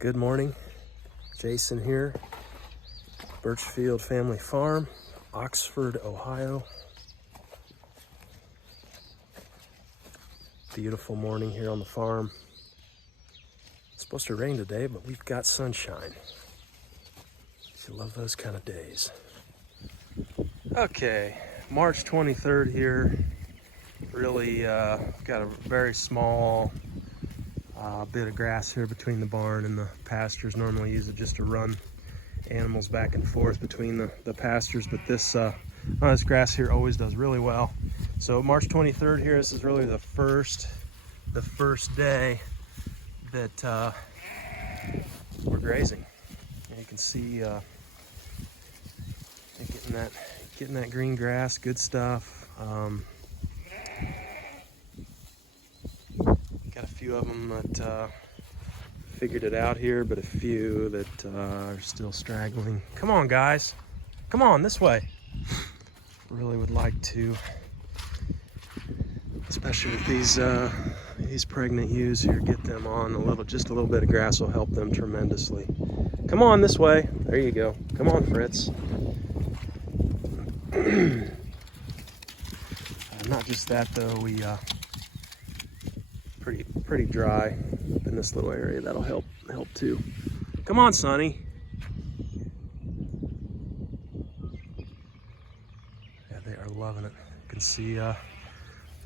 Good morning, Jason here, Birchfield Family Farm, Oxford, Ohio. Beautiful morning here on the farm. It's supposed to rain today, but we've got sunshine. You love those kind of days. Okay, March 23rd here. Really got a very small bit of grass here between the barn and the pastures. Normally use it just to run animals back and forth between the pastures, but this grass here always does really well. So March 23rd here, this is really the first day that we're grazing. And you can see getting that green grass, good stuff. Got a few of them that figured it out here, but a few that are still straggling. Come on, guys. Come on, this way. Really would like to, especially with these pregnant ewes here, get them on just a little bit of grass will help them tremendously. Come on this way. There you go. Come on, Fritz. Not just that though, we pretty dry in this little area. That'll help too. Come on, Sonny. Yeah, they are loving it. You can see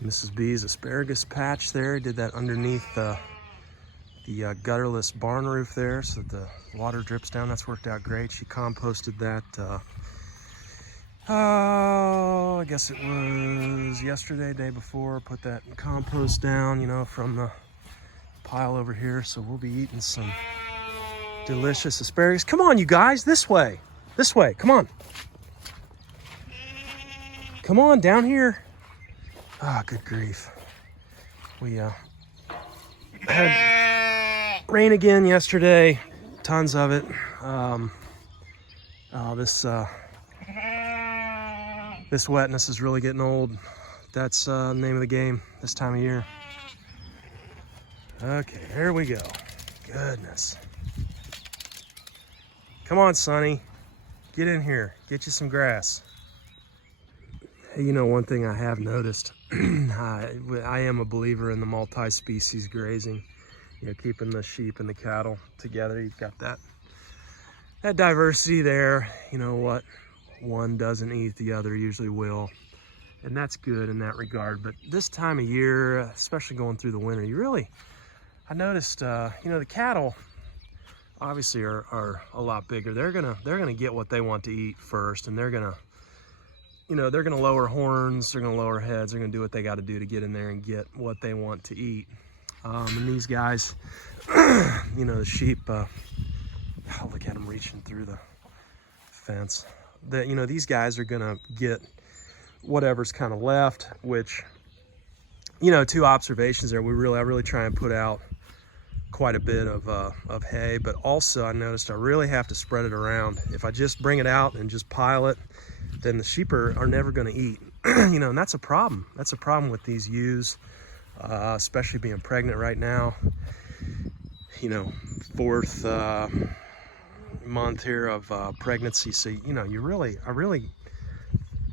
Mrs. B's asparagus patch there. Did that underneath the gutterless barn roof there so that the water drips down. That's worked out great. She composted that I guess it was yesterday, day before. Put that compost down, from the pile over here. So we'll be eating some delicious asparagus. Come on, you guys, this way. This way, come on. Come on, down here. Ah, good grief. We had rain again yesterday, tons of it. This wetness is really getting old. That's the name of the game this time of year. Okay, here we go. Goodness. Come on, Sonny. Get in here. Get you some grass. Hey, one thing I have noticed, I am a believer in the multi-species grazing. Keeping the sheep and the cattle together. You've got that diversity there. What one doesn't eat, the other usually will. And that's good in that regard. But this time of year, especially going through the winter, I noticed, the cattle obviously are a lot bigger. They're gonna get what they want to eat first, and they're gonna lower horns, they're gonna lower heads, they're gonna do what they got to do to get in there and get what they want to eat. And these guys, the sheep, look at them reaching through the fence. These guys are gonna get whatever's kind of left, which, two observations there. I really try and put out quite a bit of hay, but also I noticed I really have to spread it around. If I just bring it out and just pile it, then the sheep are never gonna eat. And that's a problem. That's a problem with these ewes, especially being pregnant right now. Fourth month here of pregnancy, so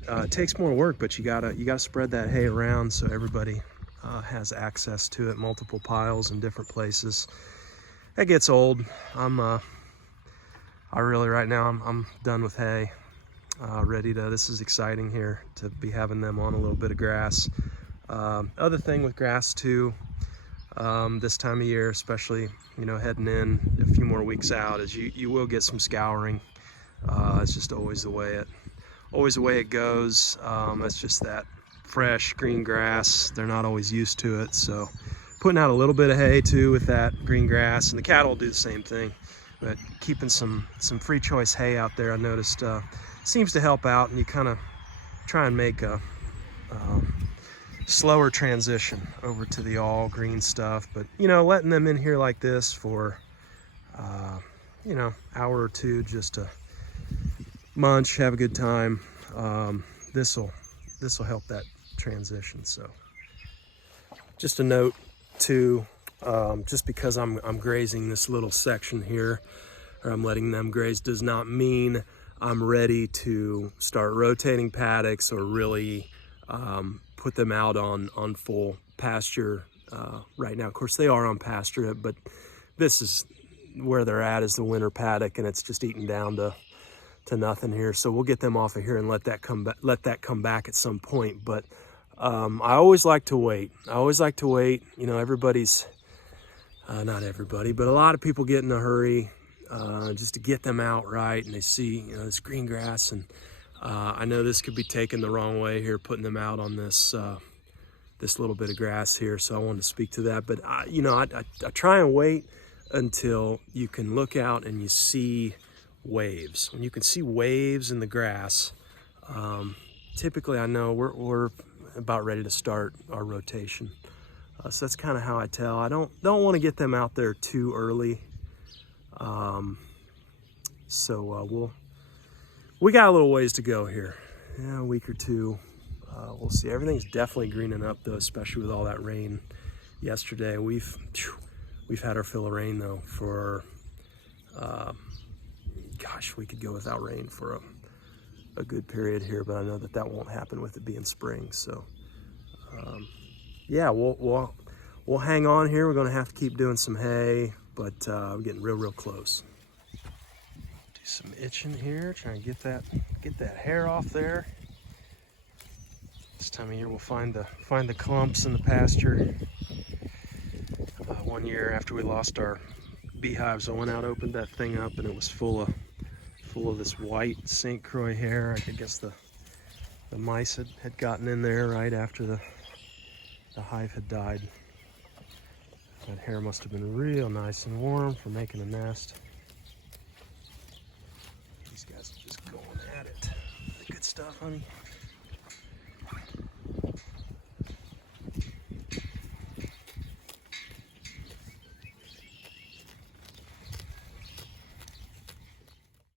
it takes more work, but you gotta spread that hay around so everybody has access to it. Multiple piles in different places. That gets old. Right now I'm done with hay. This is exciting here to be having them on a little bit of grass. Other thing with grass too, this time of year, especially, heading in a few more weeks out, is you will get some scouring. It's just always the way it goes. It's just that fresh green grass. They're not always used to it. So putting out a little bit of hay too with that green grass, and the cattle will do the same thing. But keeping some free choice hay out there, I noticed, seems to help out, and you kind of try and make a slower transition over to the all green stuff. But letting them in here like this for hour or two just to munch, have a good time, this will help that transition. So just a note too, Just because I'm grazing this little section here, or I'm letting them graze, does not mean I'm ready to start rotating paddocks or really put them out on full pasture right now. Of course, they are on pasture, but this is where they're at, is the winter paddock, and it's just eaten down to nothing here. So we'll get them off of here and let that come back at some point. But I always like to wait. You know, everybody's not everybody, but a lot of people get in a hurry just to get them out right, and they see, you know, this green grass, and I know this could be taken the wrong way here, putting them out on this this little bit of grass here. So I wanted to speak to that. But you know, I try and wait until you can look out and you see waves. When you can see waves in the grass, typically I know we're about ready to start our rotation. So that's kind of how I tell. I don't want to get them out there too early. We got a little ways to go here. Yeah, a week or two. We'll see. Everything's definitely greening up though, especially with all that rain yesterday. We've had our fill of rain though for gosh, we could go without rain for a good period here, but I know that won't happen with it being spring. So yeah, we'll hang on here. We're gonna have to keep doing some hay, but we're getting real close. Do some itching here, try and get that hair off there. This time of year we'll find the clumps in the pasture. One year after we lost our beehives, I went out, opened that thing up, and it was full of this white St. Croix hair. I guess the mice had gotten in there right after the hive had died. That hair must have been real nice and warm for making a nest. These guys are just going at it. Good stuff, honey.